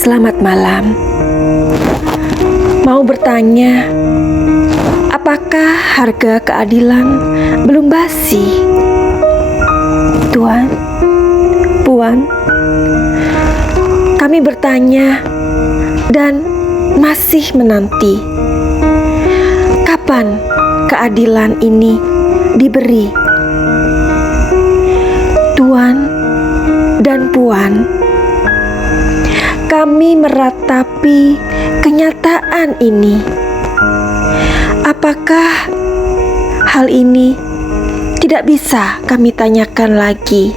Selamat malam. Mau bertanya, apakah harga keadilan belum basi? Tuan, Puan, kami bertanya dan masih menanti. Kapan keadilan ini diberi? Tuan dan Puan, kami meratapi kenyataan ini. Apakah hal ini tidak bisa kami tanyakan lagi?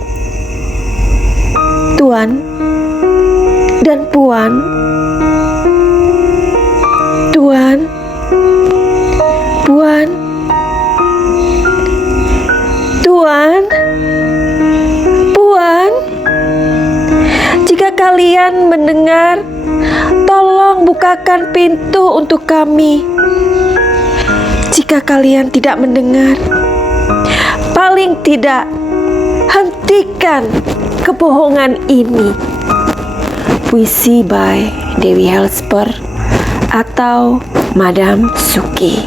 Tuan dan Puan, Tuan, Puan, Tuan, Puan, jika kalian mendengar, tolong bukakan pintu untuk kami. Jika kalian tidak mendengar, paling tidak hentikan kebohongan ini. Puisi by Dewi Helsper atau Madam Suki.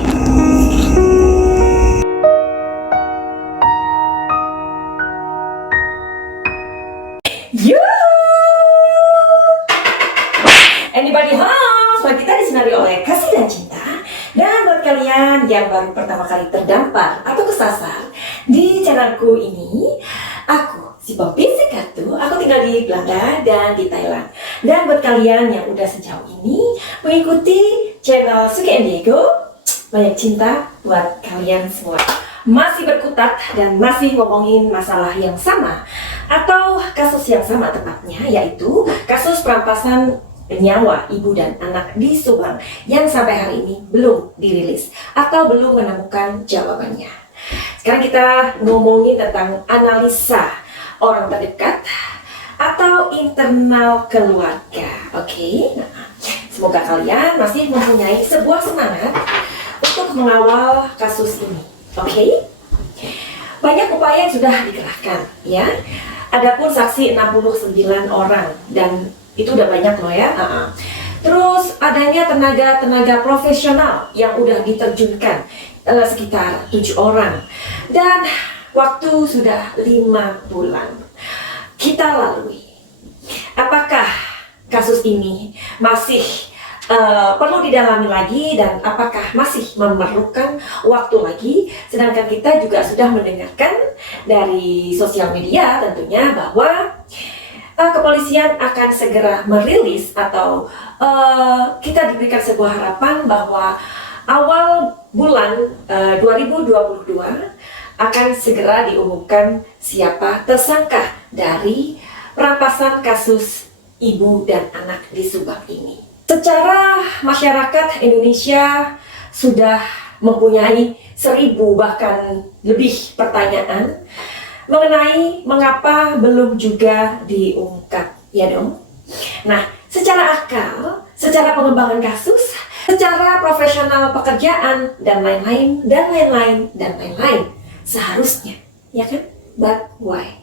Anybody home? Soal kita disinari oleh kasih dan cinta. Dan buat kalian yang baru pertama kali terdampar atau kesasar di channelku ini, aku si Poppy Sekatu, aku tinggal di Belanda dan di Thailand. Dan buat kalian yang udah sejauh ini mengikuti channel Suki and Diego, banyak cinta buat kalian semua. Masih berkutat dan masih ngomongin masalah yang sama atau kasus yang sama tepatnya, yaitu kasus perampasan nyawa ibu dan anak di Subang yang sampai hari ini belum dirilis atau belum menemukan jawabannya. Sekarang kita ngomongin tentang analisa orang terdekat atau internal keluarga. Oke? Nah, semoga kalian masih mempunyai sebuah semangat untuk mengawal kasus ini. Oke? Banyak upaya yang sudah dikerahkan, ya. Adapun saksi 69 orang dan itu udah banyak loh ya. Terus adanya tenaga profesional yang udah diterjunkan sekitar 7 orang. Dan waktu sudah 5 bulan kita lalui. Apakah kasus ini masih perlu didalami lagi dan apakah masih memerlukan waktu lagi? Sedangkan kita juga sudah mendengarkan dari sosial media tentunya bahwa kepolisian akan segera merilis atau kita diberikan sebuah harapan bahwa awal bulan 2022 akan segera diumumkan siapa tersangka dari perampasan kasus ibu dan anak di Subang ini. Secara masyarakat Indonesia sudah mempunyai 1000 bahkan lebih pertanyaan mengenai mengapa belum juga diungkap, ya dong? Nah, secara akal, secara pengembangan kasus, secara profesional pekerjaan, dan lain-lain, seharusnya, ya kan? But why?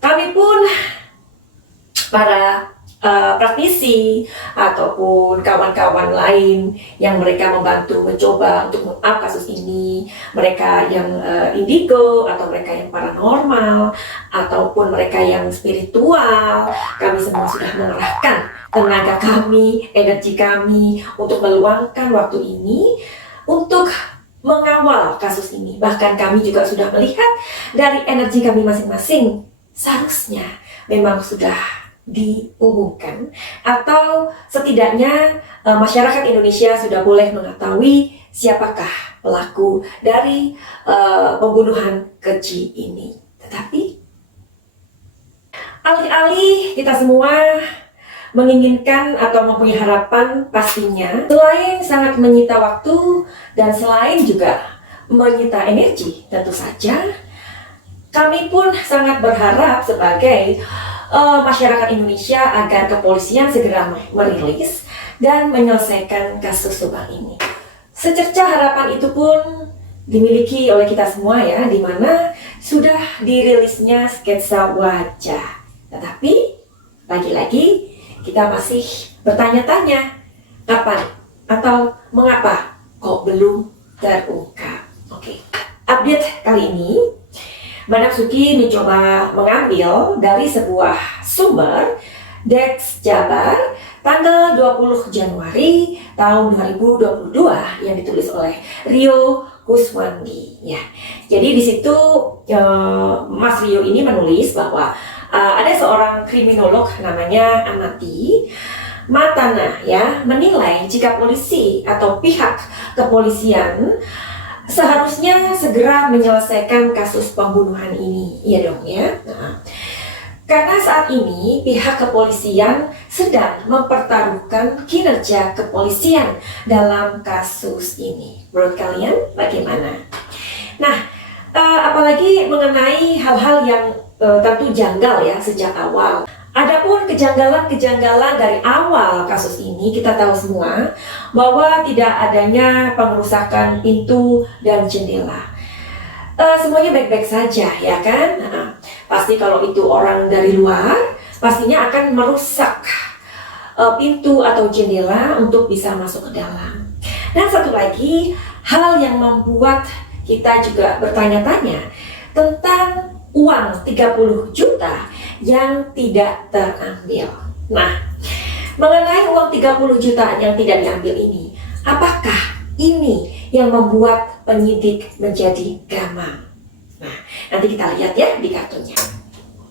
Kami pun, para praktisi ataupun kawan-kawan lain yang mereka membantu mencoba untuk mengungkap kasus ini, mereka yang indigo atau mereka yang paranormal ataupun mereka yang spiritual, kami semua sudah mengerahkan tenaga kami, energi kami untuk meluangkan waktu ini untuk mengawal kasus ini. Bahkan kami juga sudah melihat dari energi kami masing-masing, seharusnya memang sudah diumumkan atau setidaknya masyarakat Indonesia sudah boleh mengetahui siapakah pelaku dari pembunuhan keji ini. Tetapi alih-alih kita semua menginginkan atau mempunyai harapan, pastinya selain sangat menyita waktu dan selain juga menyita energi, tentu saja kami pun sangat berharap sebagai masyarakat Indonesia agar kepolisian segera merilis dan menyelesaikan kasus Subang ini. Secerca harapan itu pun dimiliki oleh kita semua ya, di mana sudah dirilisnya sketsa wajah. Tetapi lagi-lagi kita masih bertanya-tanya kapan atau mengapa kok belum terungkap. Oke. Update kali ini, Madam Suki mencoba mengambil dari sebuah sumber Dex Jabar tanggal 20 Januari tahun 2022 yang ditulis oleh Rio Kuswandi. Ya, jadi di situ Mas Rio ini menulis bahwa ada seorang kriminolog namanya Amati Matana ya menilai jika polisi atau pihak kepolisian seharusnya segera menyelesaikan kasus pembunuhan ini, iya dong ya. Nah, karena saat ini pihak kepolisian sedang mempertaruhkan kinerja kepolisian dalam kasus ini. Menurut kalian bagaimana? Nah, apalagi mengenai hal-hal yang tentu janggal ya sejak awal. Adapun kejanggalan-kejanggalan dari awal kasus ini, kita tahu semua bahwa tidak adanya pengerusakan pintu dan jendela. Semuanya baik-baik saja ya kan? Nah, pasti kalau itu orang dari luar, pastinya akan merusak pintu atau jendela untuk bisa masuk ke dalam. Dan satu lagi, hal yang membuat kita juga bertanya-tanya tentang uang 30 juta yang tidak terambil. Nah, mengenai uang 30 juta yang tidak diambil ini, apakah ini yang membuat penyidik menjadi gamang? Nah, nanti kita lihat ya di kartunya.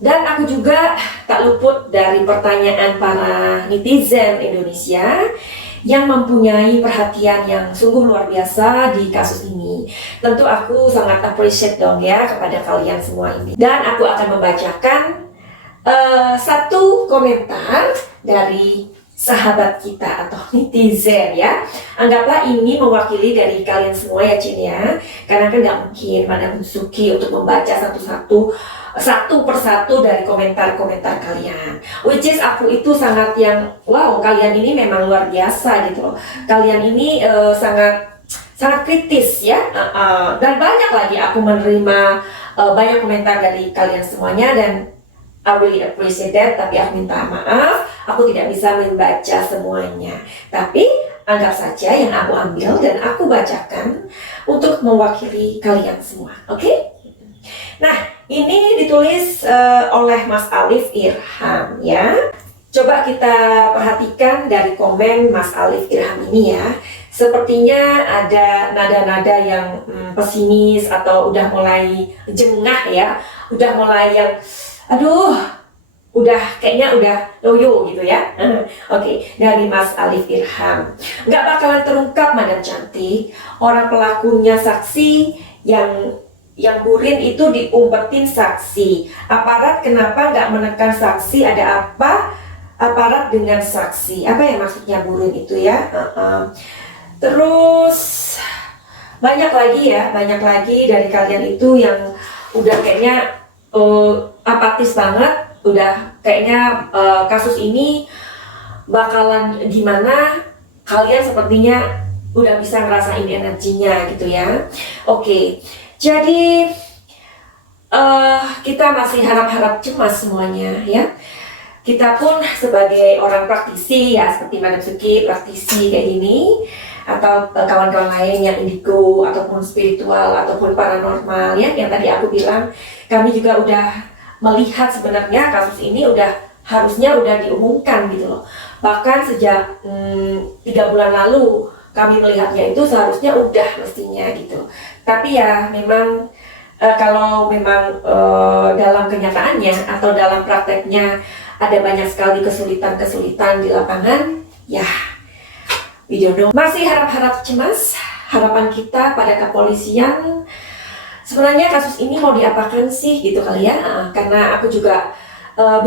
Dan aku juga tak luput dari pertanyaan para netizen Indonesia yang mempunyai perhatian yang sungguh luar biasa di kasus ini. Tentu aku sangat appreciate dong ya kepada kalian semua ini. Dan aku akan membacakan satu komentar dari sahabat kita atau netizen ya. Anggaplah ini mewakili dari kalian semua ya Cin ya. Karena kan nggak mungkin Madam Suki untuk membaca satu persatu dari komentar-komentar kalian. Which is aku itu sangat yang wow, kalian ini memang luar biasa gitu loh. Kalian ini sangat kritis ya. Dan banyak lagi aku menerima banyak komentar dari kalian semuanya dan I really appreciate that, tapi aku minta maaf, aku tidak bisa membaca semuanya. Tapi anggap saja yang aku ambil dan aku bacakan untuk mewakili kalian semua, oke? Nah, ini ditulis oleh Mas Alif Irham ya. Coba kita perhatikan dari komen Mas Alif Irham ini ya. Sepertinya ada nada-nada yang pesimis atau udah mulai jengah ya, udah mulai yang aduh, kayaknya udah loyo gitu ya. Oke, dari Mas Alif Irham. Nggak bakalan terungkap Madam Cantik. Orang pelakunya saksi yang burin itu diumpetin saksi. Aparat kenapa nggak menekan saksi? Ada apa? Aparat dengan saksi. Apa yang maksudnya burin itu ya? Terus banyak lagi dari kalian itu yang udah kayaknya apatis banget, udah kayaknya kasus ini bakalan gimana, kalian sepertinya udah bisa ngerasain energinya gitu ya. Oke, jadi kita masih harap-harap cemas semuanya ya. Kita pun sebagai orang praktisi ya, seperti Madam Suki, praktisi kayak gini, atau kawan-kawan lain yang indigo ataupun spiritual ataupun paranormal ya, yang tadi aku bilang, kami juga udah melihat sebenarnya kasus ini harusnya udah diumumkan gitu loh. Bahkan sejak 3 bulan lalu kami melihatnya itu seharusnya udah mestinya gitu. Tapi ya memang kalau memang dalam kenyataannya atau dalam prakteknya ada banyak sekali kesulitan-kesulitan di lapangan ya. Widodo masih harap-harap cemas. Harapan kita pada kepolisian, sebenarnya kasus ini mau diapakan sih gitu kali ya. Karena aku juga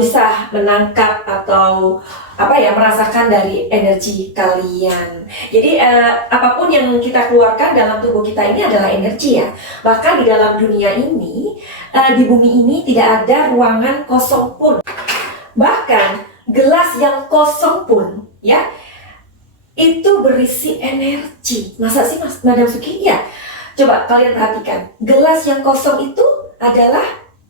bisa menangkap atau merasakan dari energi kalian. Jadi apapun yang kita keluarkan dalam tubuh kita ini adalah energi ya. Bahkan di dalam dunia ini, di bumi ini tidak ada ruangan kosong pun. Bahkan gelas yang kosong pun ya itu berisi energi. Masa sih Madam Suki? Ya, coba kalian perhatikan. Gelas yang kosong itu adalah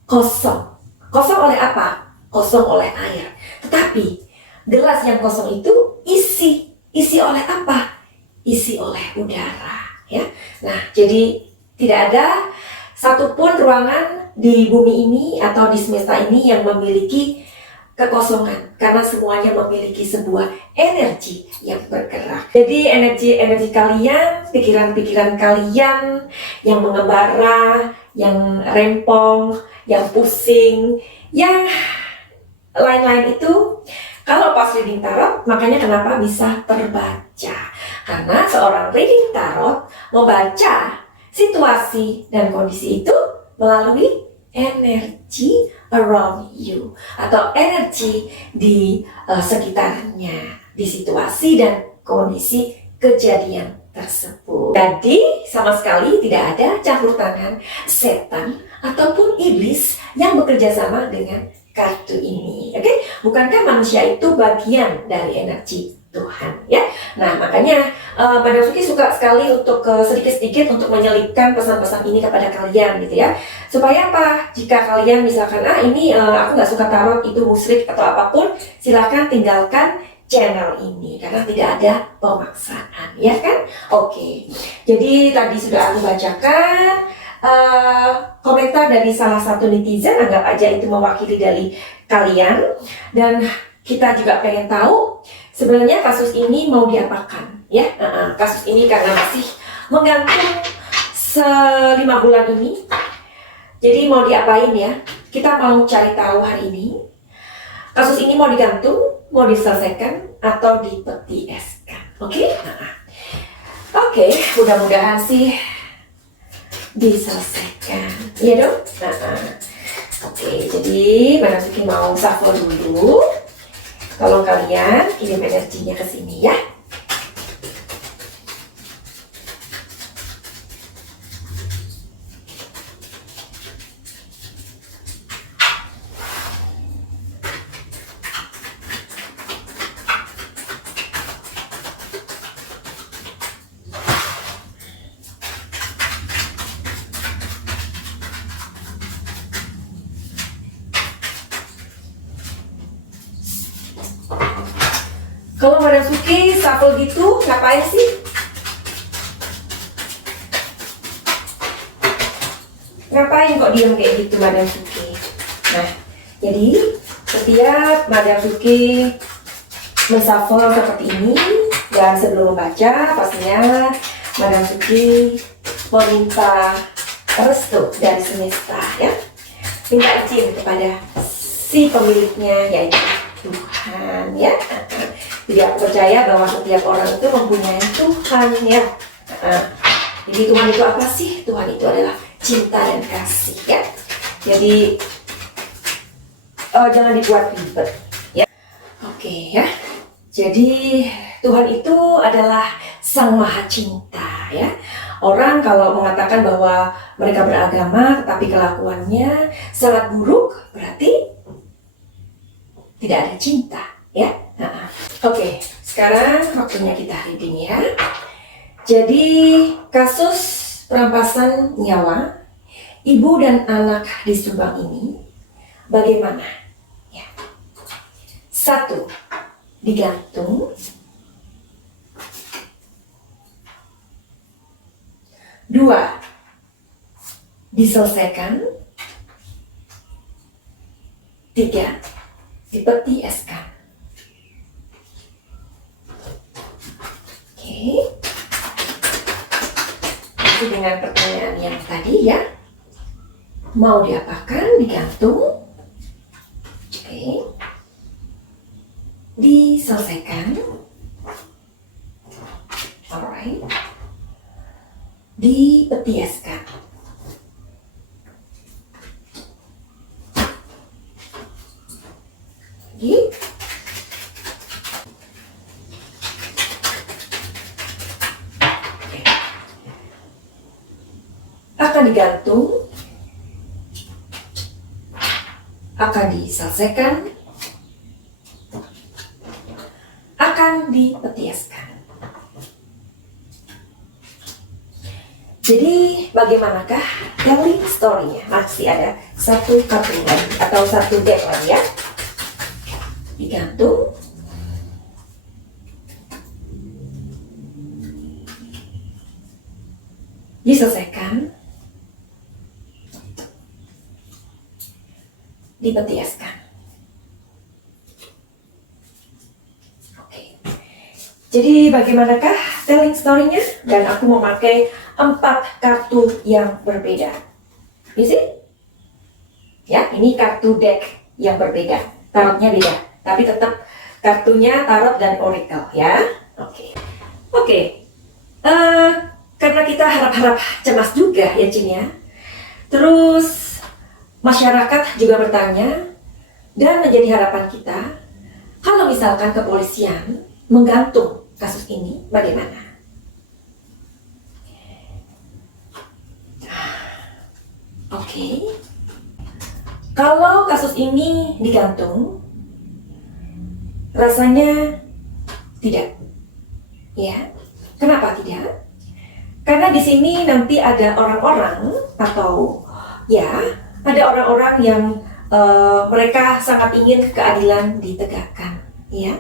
kosong. Kosong oleh apa? Kosong oleh air. Tetapi gelas yang kosong itu isi oleh apa? Isi oleh udara, ya. Nah, jadi tidak ada satupun ruangan di bumi ini atau di semesta ini yang memiliki kekosongan, karena semuanya memiliki sebuah energi yang bergerak. Jadi energi kalian, pikiran-pikiran kalian yang mengembara, yang rempong, yang pusing, yang lain-lain itu, kalau pas reading tarot, makanya kenapa bisa terbaca. Karena seorang reading tarot membaca situasi dan kondisi itu melalui energi around you atau energi di sekitarnya, di situasi dan kondisi kejadian tersebut. Jadi sama sekali tidak ada campur tangan setan ataupun iblis yang bekerja sama dengan kartu ini. Oke? Bukankah manusia itu bagian dari energi Tuhan, ya? Nah, makanya Madam Suki suka sekali untuk sedikit-sedikit untuk menyelipkan pesan-pesan ini kepada kalian gitu ya. Supaya apa? Jika kalian misalkan, ini aku nggak suka tarot, itu musyrik atau apapun, silahkan tinggalkan channel ini karena tidak ada pemaksaan, ya kan? Oke. Jadi tadi sudah aku bacakan komentar dari salah satu netizen, anggap aja itu mewakili dari kalian, dan kita juga pengen tahu sebenarnya kasus ini mau diapakan, ya. Kasus ini karena masih menggantung 5 bulan ini, jadi mau diapain ya? Kita mau cari tahu hari ini. Kasus ini mau digantung, mau diselesaikan, atau dipeti eskan, oke? Oke, mudah-mudahan sih diselesaikan, iya dong? Oke, jadi Madam Suki mau shuffle dulu. Tolong kalian kirim energinya ke sini ya. Kalau Madam Suki shuffle gitu, ngapain sih? Ngapain kok diam kayak gitu Madam Suki? Nah, jadi setiap Madam Suki men-shuffle seperti ini, dan sebelum membaca, pastinya Madam Suki meminta restu dari semesta, ya. Minta izin kepada si pemiliknya, yaitu Tuhan, ya. Jadi aku percaya bahwa setiap orang itu mempunyai Tuhan, ya. Jadi Tuhan itu apa sih? Tuhan itu adalah cinta dan kasih, ya. Jadi jangan dibuat ribet, ya. Oke, ya. Jadi Tuhan itu adalah Sang Maha Cinta, ya. Orang kalau mengatakan bahwa mereka beragama tetapi kelakuannya sangat buruk, berarti tidak ada cinta, ya. Oke, sekarang waktunya kita reading, ya. Jadi kasus perampasan nyawa ibu dan anak di Subang ini bagaimana? Ya. 1. Digantung. 2. Diselesaikan. 3. Dipeti eskan. Oke. Masih dengan pertanyaan yang tadi, ya. Mau diapakan? Digantung. Oke. Diselesaikan. Alright. Dipeti eskan. Lagi. Akan digantung, akan diselesaikan, akan dipetieskan. Jadi bagaimanakah telling story-nya? Masih ada satu kartu lagi atau satu deck lagi, ya. Digantung, diselesaikan, dipetieskan. Oke. Jadi bagaimanakah telling story-nya? Dan aku memakai 4 kartu yang berbeda. You see? Ya, ini kartu deck yang berbeda. Tarotnya beda, tapi tetap kartunya tarot dan oracle ya. Oke. Karena kita harap-harap cemas juga ya Cin ya. Terus masyarakat juga bertanya, dan menjadi harapan kita, kalau misalkan kepolisian menggantung kasus ini, bagaimana? Oke. Kalau kasus ini digantung, rasanya tidak. Ya. Kenapa tidak? Karena di sini nanti ada orang-orang atau ya, ada orang-orang yang mereka sangat ingin keadilan ditegakkan, ya.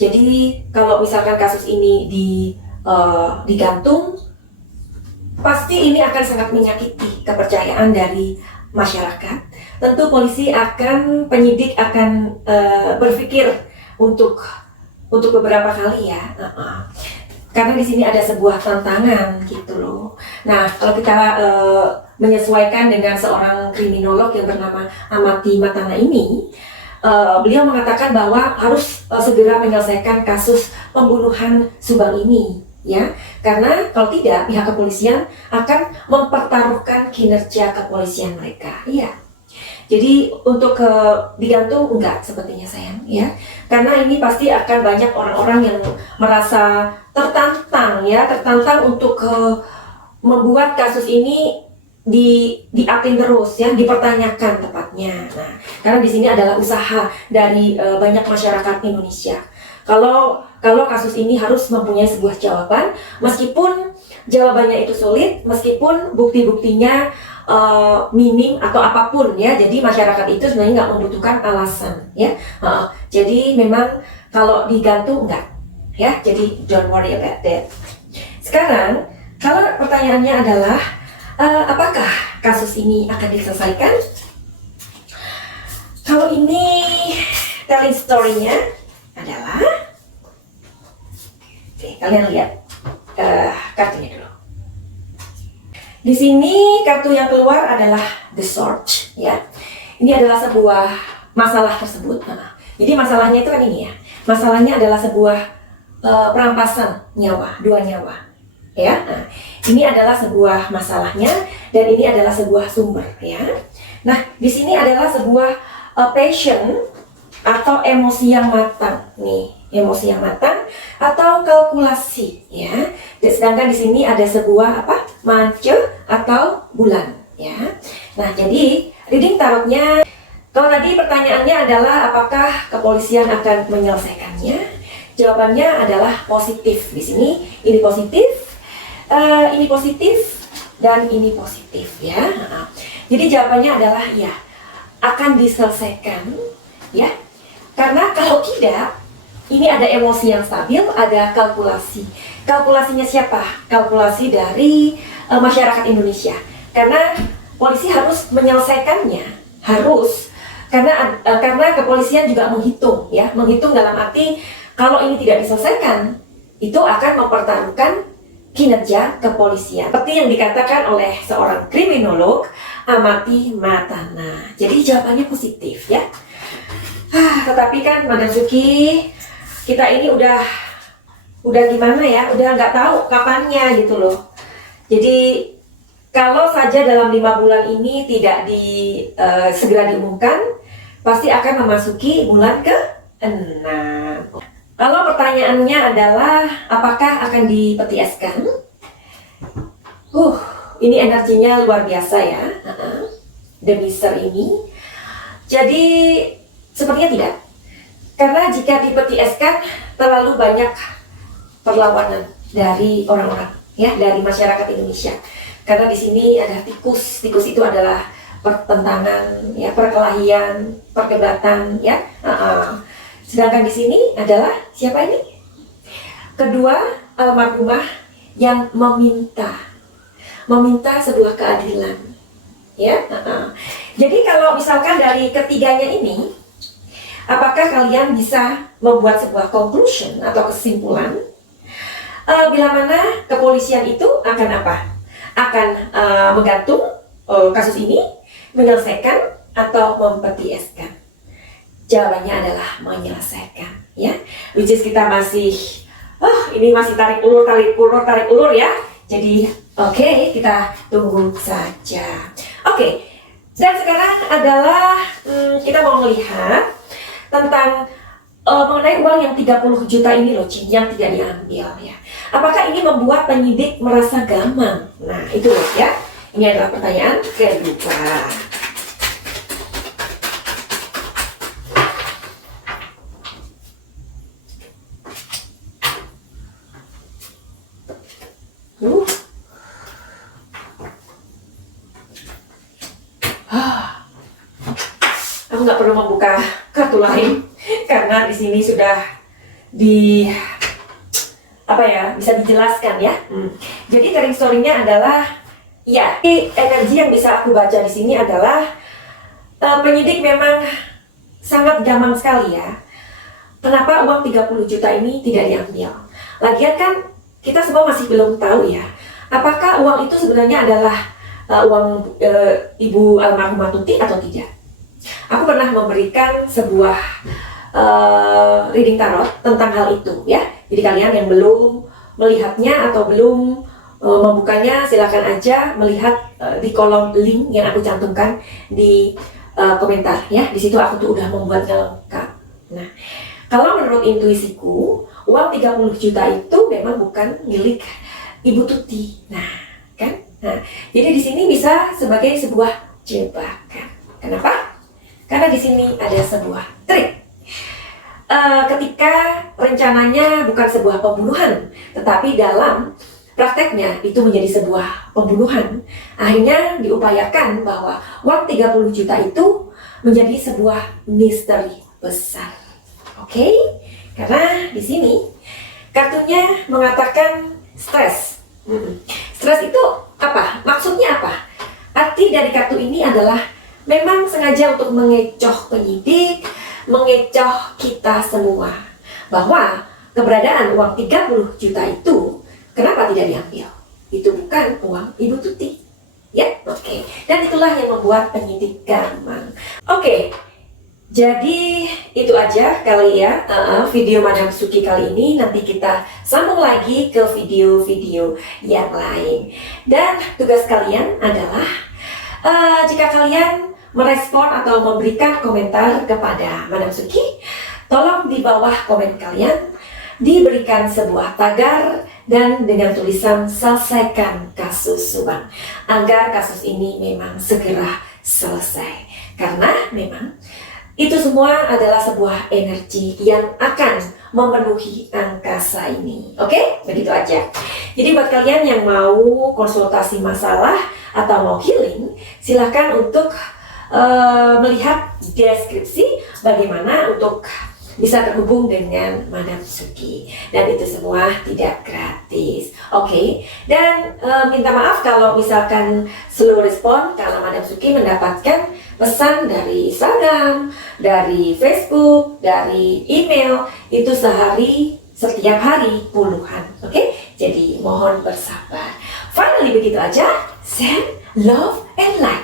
Jadi kalau misalkan kasus ini digantung, pasti ini akan sangat menyakiti kepercayaan dari masyarakat. Tentu polisi penyidik akan berpikir untuk beberapa kali ya. Karena di sini ada sebuah tantangan gitu loh. Nah, kalau kita menyesuaikan dengan seorang kriminolog yang bernama Amati Matana ini, beliau mengatakan bahwa harus segera menyelesaikan kasus pembunuhan Subang ini, ya. Karena kalau tidak, pihak kepolisian akan mempertaruhkan kinerja kepolisian mereka, ya. Jadi untuk digantung enggak sepertinya sayang, ya. Karena ini pasti akan banyak orang-orang yang merasa tertantang untuk membuat kasus ini diupin terus ya, dipertanyakan tepatnya. Nah, karena di sini adalah usaha dari banyak masyarakat Indonesia. Kalau kasus ini harus mempunyai sebuah jawaban, meskipun jawabannya itu sulit, meskipun bukti-buktinya minim atau apapun ya. Jadi masyarakat itu sebenarnya nggak membutuhkan alasan ya. Jadi memang kalau digantung enggak ya. Jadi don't worry about that. Sekarang kalau pertanyaannya adalah apakah kasus ini akan diselesaikan? Kalau ini telling story-nya adalah, oke, kalian lihat kartunya dulu. Di sini kartu yang keluar adalah The Sword, ya. Ini adalah sebuah masalah tersebut. Jadi masalahnya itu kan ini ya. Masalahnya adalah sebuah perampasan nyawa, 2 nyawa, ya. Nah, ini adalah sebuah masalahnya dan ini adalah sebuah sumber, ya. Nah, di sini adalah sebuah passion atau emosi yang matang, nih, emosi yang matang atau kalkulasi, ya. Dan sedangkan di sini ada sebuah mance atau bulan, ya. Nah, jadi reading tarotnya, kalau tadi pertanyaannya adalah apakah kepolisian akan menyelesaikannya? Jawabannya adalah positif. Di sini ini positif, dan ini positif, ya. Jadi jawabannya adalah ya, akan diselesaikan, ya. Karena kalau tidak, ini ada emosi yang stabil, ada kalkulasi. Kalkulasinya siapa? Kalkulasi dari masyarakat Indonesia. Karena polisi harus menyelesaikannya, harus. Karena kepolisian juga menghitung, ya, menghitung dalam arti kalau ini tidak diselesaikan, itu akan mempertaruhkan kinerja kepolisian. Seperti yang dikatakan oleh seorang kriminolog, Amati Matana. Jadi jawabannya positif, ya. Tetapi kan Madam Suki, kita ini udah gimana ya, udah nggak tahu kapannya gitu loh. Jadi kalau saja dalam 5 bulan ini tidak segera diumumkan, pasti akan memasuki bulan ke-6. Kalau pertanyaannya adalah apakah akan dipetieskan? Ini energinya luar biasa ya, The Miser ini. Jadi sepertinya tidak. Karena jika dipetieskan, terlalu banyak perlawanan dari orang-orang, ya, dari masyarakat Indonesia. Karena di sini ada tikus. Tikus itu adalah pertentangan, ya, perkelahian, perdebatan, ya. Sedangkan di sini adalah siapa ini? Kedua almarhumah yang meminta meminta sebuah keadilan. Ya, jadi kalau misalkan dari ketiganya ini, apakah kalian bisa membuat sebuah conclusion atau kesimpulan bila mana kepolisian itu akan apa? Akan menggantung kasus ini, menyelesaikan atau mempetieskan? Jawabannya adalah menyelesaikan, ya. Which is kita masih, ini masih tarik ulur ya. Jadi oke, kita tunggu saja. Oke, dan sekarang adalah kita mau melihat tentang mengenai uang yang 30 juta ini loh, Cin, yang tidak diambil ya. Apakah ini membuat penyidik merasa gamang? Nah, itu loh ya. Ini adalah pertanyaan kedua. Aku nggak perlu membuka kartu lain karena di sini sudah bisa dijelaskan ya. Jadi telling story-nya adalah ya, energi yang bisa aku baca di sini adalah penyidik memang sangat gamang sekali ya. Kenapa uang 30 juta ini tidak diambil? Lagian kan kita semua masih belum tahu ya, apakah uang itu sebenarnya adalah uang Ibu almarhumah Tuti atau tidak. Aku pernah memberikan sebuah reading tarot tentang hal itu ya. Jadi kalian yang belum melihatnya atau belum membukanya, silakan aja melihat di kolom link yang aku cantumkan di komentar ya. Di situ aku tuh udah membuatnya lengkap. Nah, kalau menurut intuisiku, uang 30 juta itu memang bukan milik Ibu Tuti. Nah, kan? Nah, jadi di sini bisa sebagai sebuah jebakan. Kenapa? Karena di sini ada sebuah trik. Ketika rencananya bukan sebuah pembunuhan, tetapi dalam prakteknya itu menjadi sebuah pembunuhan, akhirnya diupayakan bahwa uang 30 juta itu menjadi sebuah misteri besar. Oke? Karena di sini kartunya mengatakan stres. Stres itu apa? Maksudnya apa? Arti dari kartu ini adalah memang sengaja untuk mengecoh penyidik, mengecoh kita semua, bahwa keberadaan uang 30 juta itu kenapa tidak diambil? Itu bukan uang Ibu Tuti. Ya, oke. Dan itulah yang membuat penyidik gamang. Oke, jadi itu aja kali ya video Madam Suki kali ini. Nanti kita sambung lagi ke video-video yang lain. Dan tugas kalian adalah jika kalian merespon atau memberikan komentar kepada Madam Suki, tolong di bawah komen kalian diberikan sebuah tagar dan dengan tulisan selesaikan kasus Subang, agar kasus ini memang segera selesai. Karena memang itu semua adalah sebuah energi yang akan memenuhi angkasa ini. Oke? Begitu aja. Jadi buat kalian yang mau konsultasi masalah atau mau healing, silahkan untuk melihat deskripsi bagaimana untuk bisa terhubung dengan Madam Suki, dan itu semua tidak gratis. Oke? Dan minta maaf kalau misalkan slow respon karena Madam Suki mendapatkan pesan dari Instagram, dari Facebook, dari email itu setiap hari puluhan. Oke? Jadi mohon bersabar. Finally begitu aja. Send love and light.